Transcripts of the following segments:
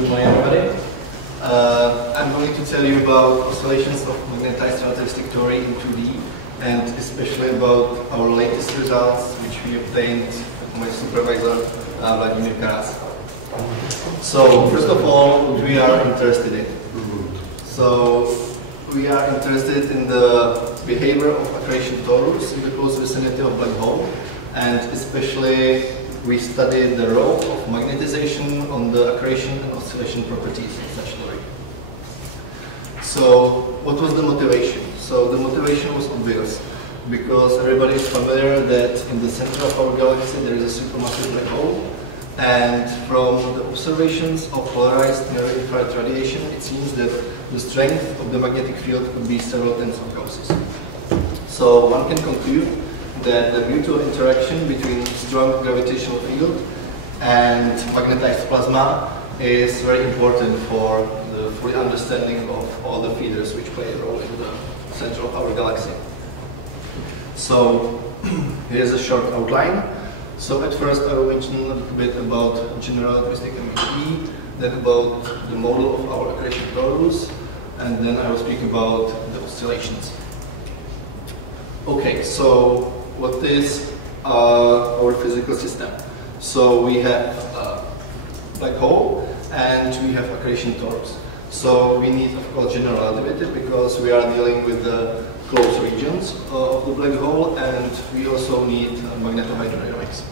good morning, everybody. I'm going to tell you about oscillations of magnetized relativistic tori in 2D, and especially about our latest results, which we obtained with my supervisor, Vladimir. So, first of all, what we are interested in. So, we are interested in the behavior of accretion torus in the close vicinity of black hole, and especially we studied the role of magnetization on the accretion and oscillation properties of such tori. So, what was the motivation? So, the motivation was obvious, because everybody is familiar that in the center of our galaxy there is a supermassive black hole, and from the observations of polarized near-infrared radiation, it seems that the strength of the magnetic field could be several tens of Gausses. So, one can conclude that the mutual interaction between strong gravitational field and magnetized plasma is very important for the full understanding of all the feeders which play a role in the center of our galaxy. So, here's a short outline. So, at first I will mention a little bit about general relativistic MEP, then about the model of our accretion torus, and then I will speak about the oscillations. Okay, so what is our physical system? So we have a black hole and we have accretion torus. So we need, of course, general relativity because we are dealing with the close regions of the black hole, and we also need magnetohydrodynamics.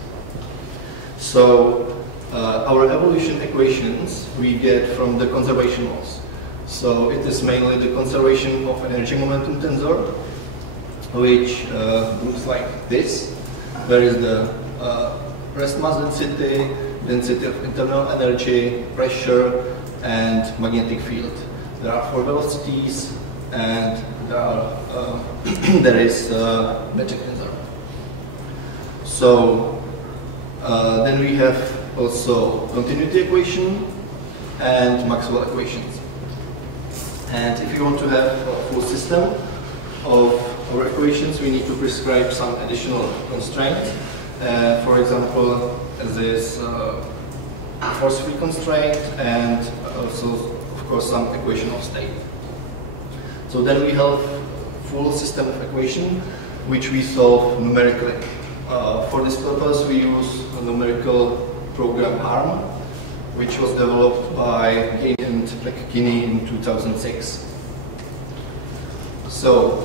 So our evolution equations we get from the conservation laws. So it is mainly the conservation of energy momentum tensor, which looks like this. There is the rest mass density, density of internal energy, pressure, and magnetic field. There are 4 velocities, and there is metric tensor. So then we have also continuity equation and Maxwell equations. And if you want to have a full system of our equations, we need to prescribe some additional constraints. For example, this force-free constraint, and also, of course, some equation of state. So then we have full system of equation, which we solve numerically. For this purpose, we use a numerical program ARM, which was developed by Gain and McKinney in 2006. So,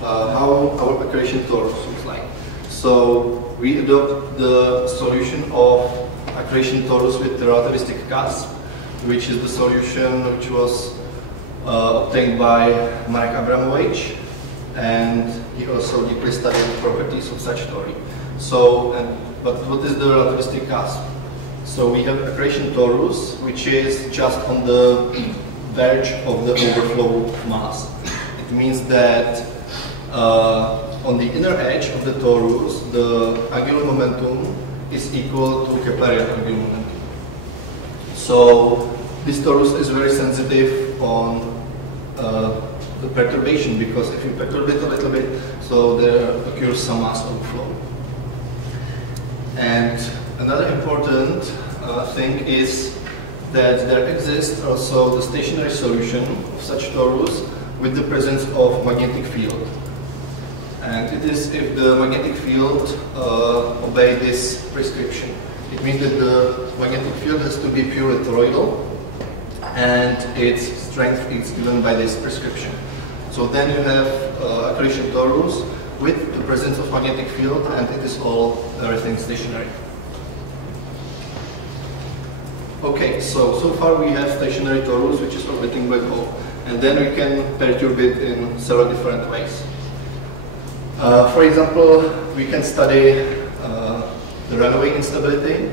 how our accretion torus looks like. So, we adopt the solution of accretion torus with the relativistic cusp, which is the solution which was obtained by Marek Abramovich, and he also deeply studied the properties of such tori. So, but what is the relativistic cusp? So we have accretion torus, which is just on the verge of the overflow mass. It means that on the inner edge of the torus, the angular momentum is equal to Keplerian angular momentum. So this torus is very sensitive on the perturbation, because if you perturb it a little bit, so there occurs some mass overflow. And another important thing is that there exists also the stationary solution of such torus with the presence of magnetic field. And it is if the magnetic field obey this prescription. It means that the magnetic field has to be purely toroidal, and its strength is given by this prescription. So then you have accretion torus with the presence of magnetic field, and it is all everything stationary. Okay, so far we have stationary torus which is orbiting black hole, and then we can perturb it in several different ways. For example, we can study the runaway instability.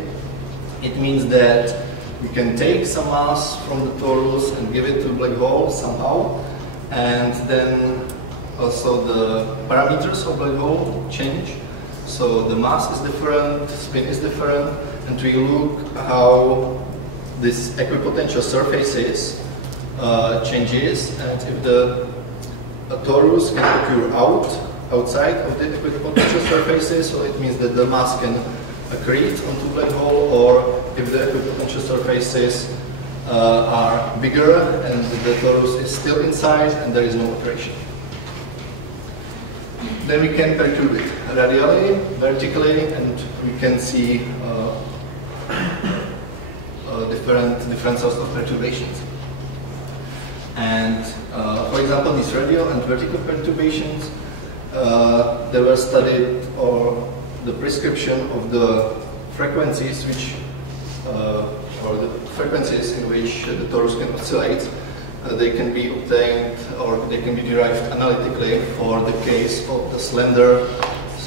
It means that we can take some mass from the torus and give it to the black hole somehow, and then also the parameters of black hole change. So the mass is different, spin is different, and we look how this equipotential surfaces changes, and if the torus can occur outside of the equipotential surfaces, so it means that the mass can accrete onto black hole, or if the equipotential surfaces are bigger and the torus is still inside and there is no operation. Then we can perturb it radially, vertically, and we can see different sorts of perturbations. And for example, these radial and vertical perturbations, they were studied, or the prescription of the frequencies which, or the frequencies in which the torus can oscillate, they can be obtained or they can be derived analytically for the case of the slender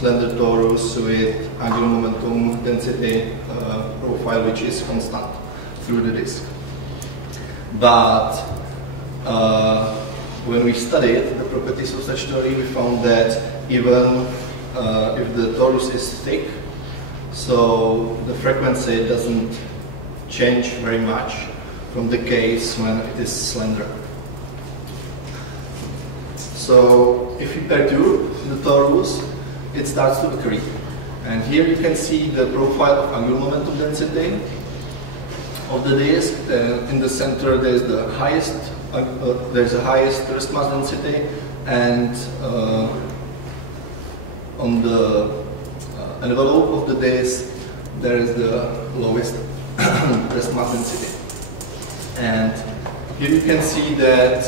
torus with angular momentum density profile which is constant through the disk. But when we studied the properties of such tori, we found that even if the torus is thick, so the frequency doesn't change very much from the case when it is slender. So if you perturb the torus, it starts to accrete. And here you can see the profile of angular momentum density of the disk. In the center there's the highest rest mass density, and on the envelope of the disk there is the lowest rest mass density. And here you can see that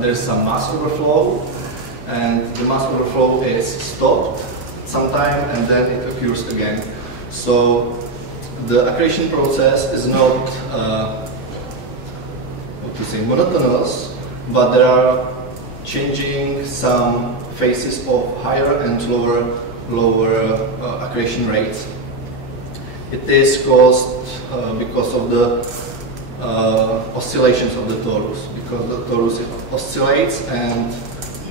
there's some mass overflow, and the mass overflow is stopped sometime and then it occurs again. So the accretion process is not monotonous, but there are changing some phases of higher and lower accretion rates. It is caused because of the oscillations of the torus, because the torus oscillates and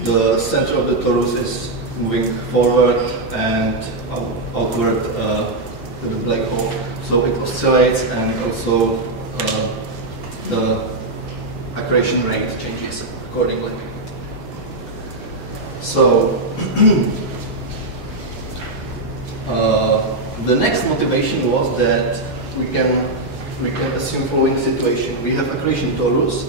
the center of the torus is moving forward and outward to the black hole. So it oscillates, and also the accretion rate changes accordingly. So the next motivation was that we can assume following situation. We have accretion torus,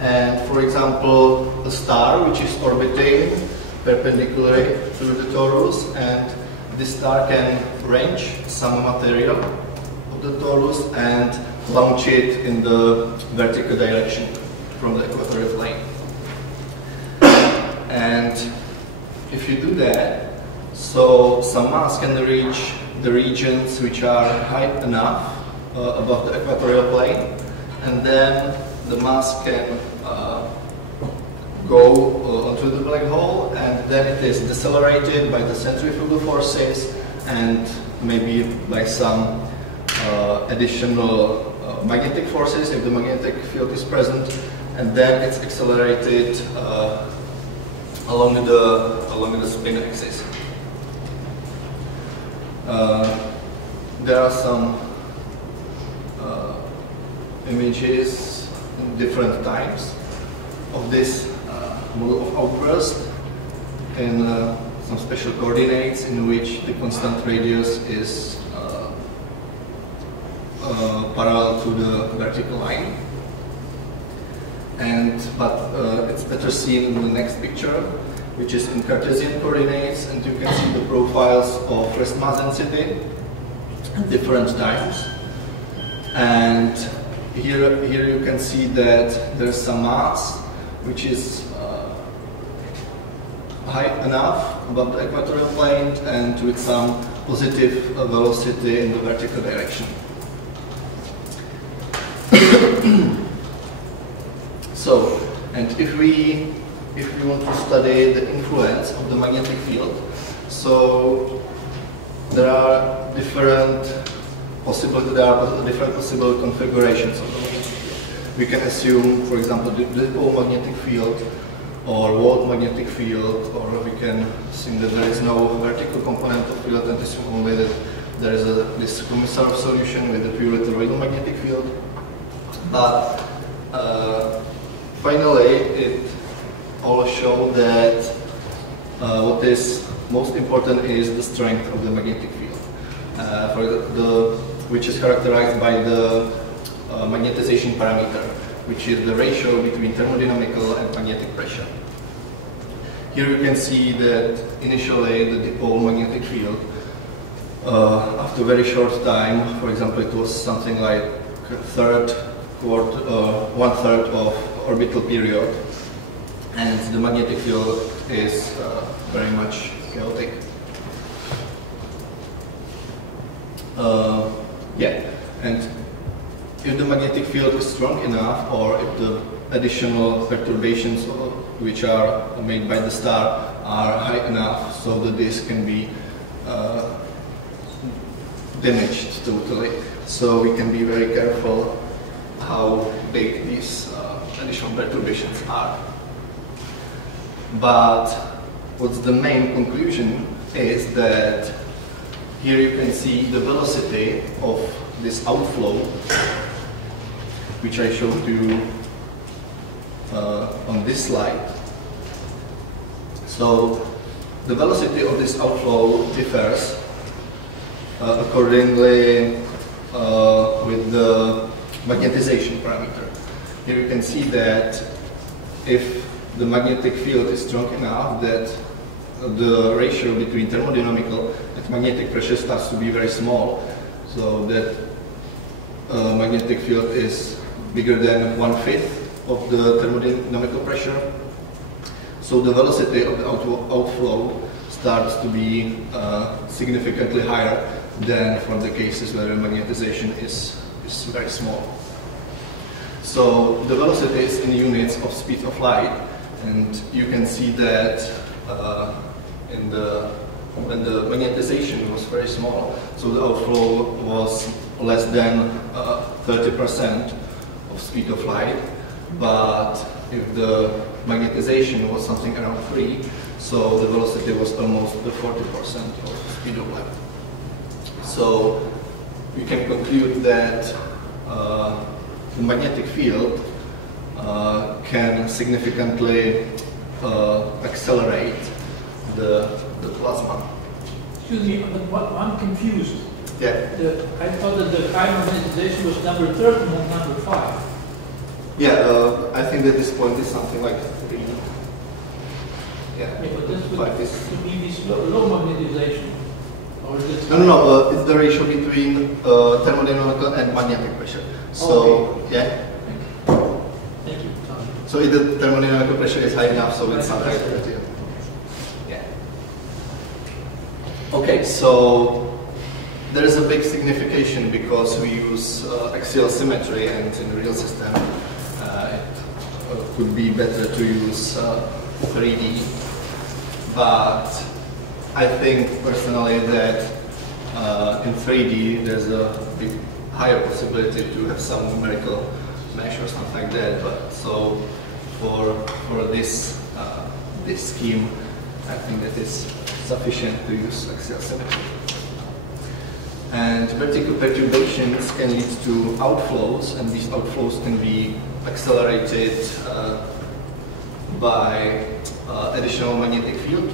and for example a star which is orbiting perpendicularly through the torus, and this star can wrench some material of the torus and launch it in the vertical direction from the equatorial plane. And if you do that, so some mass can reach the regions which are high enough above the equatorial plane, and then the mass can go onto the black hole, and then it is decelerated by the centrifugal forces and maybe by some additional magnetic forces if the magnetic field is present, and then it's accelerated along the spin axis. There are some images in different times of this model of outburst in some special coordinates in which the constant radius is parallel to the vertical line. But it's better seen in the next picture, which is in Cartesian coordinates, and you can see the profiles of rest mass density at different times. And here you can see that there's some mass which is high enough above the equatorial plane and with some positive velocity in the vertical direction. So, and if we want to study the influence of the magnetic field, so there are different possible configurations of the magnetic field. We can assume, for example, the dipole magnetic field or Wald magnetic field, or we can assume that there is no vertical component of field and assume only that there is this Komisarov solution with a purely toroidal magnetic field. But finally, it all show that what is most important is the strength of the magnetic field. which is characterized by the magnetization parameter, which is the ratio between thermodynamical and magnetic pressure. Here you can see that initially the dipole magnetic field, after a very short time, for example, it was something like one-third of orbital period, and the magnetic field is very much chaotic. And if the magnetic field is strong enough, or if the additional perturbations which are made by the star are high enough, so the disk can be damaged totally. So we can be very careful how big these additional perturbations are. But what's the main conclusion is that here you can see the velocity of this outflow, which I showed you on this slide. So the velocity of this outflow differs accordingly with the magnetization parameter. Here you can see that if the magnetic field is strong enough that the ratio between thermodynamical and magnetic pressure starts to be very small, so that magnetic field is bigger than 1/5 of the thermodynamical pressure. So the velocity of the outflow starts to be significantly higher than for the cases where the magnetization is very small. So the velocity is in units of speed of light, and you can see that when the magnetization was very small, so the outflow was less than 30% of speed of light. But if the magnetization was something around 3, so the velocity was almost the 40% of speed of light. So we can conclude that the magnetic field can significantly accelerate the plasma. Excuse me, I'm confused. Yeah. I thought that the high magnetization was number 30, not number 5. Yeah, I think that this point is something like 3. Yeah, but this would like this. be this low magnetization. Or is this No, it's the ratio between thermodynamical and magnetic pressure. So, yeah. Thank you. So if the thermodynamical pressure is high enough, so it's not high 30. Yeah. Okay, so there is a big signification because we use axial symmetry, and in the real system it could be better to use 3D. But I think personally that in 3D there's a big higher possibility to have some numerical mesh or something like that. But so for this scheme, I think that it's sufficient to use axial symmetry. And vertical perturbations can lead to outflows, and these outflows can be accelerated by additional magnetic field,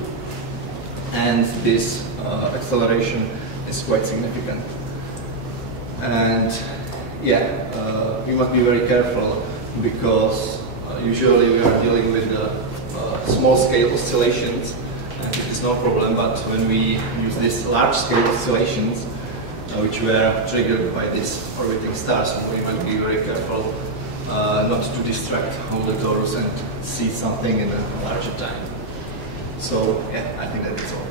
and this acceleration is quite significant. And we must be very careful because usually we are dealing with the small-scale oscillations, and it is no problem. But when we use these large-scale oscillations, which were triggered by these orbiting stars, we must be very careful not to distract all the torus and see something in a larger time. So I think that is all.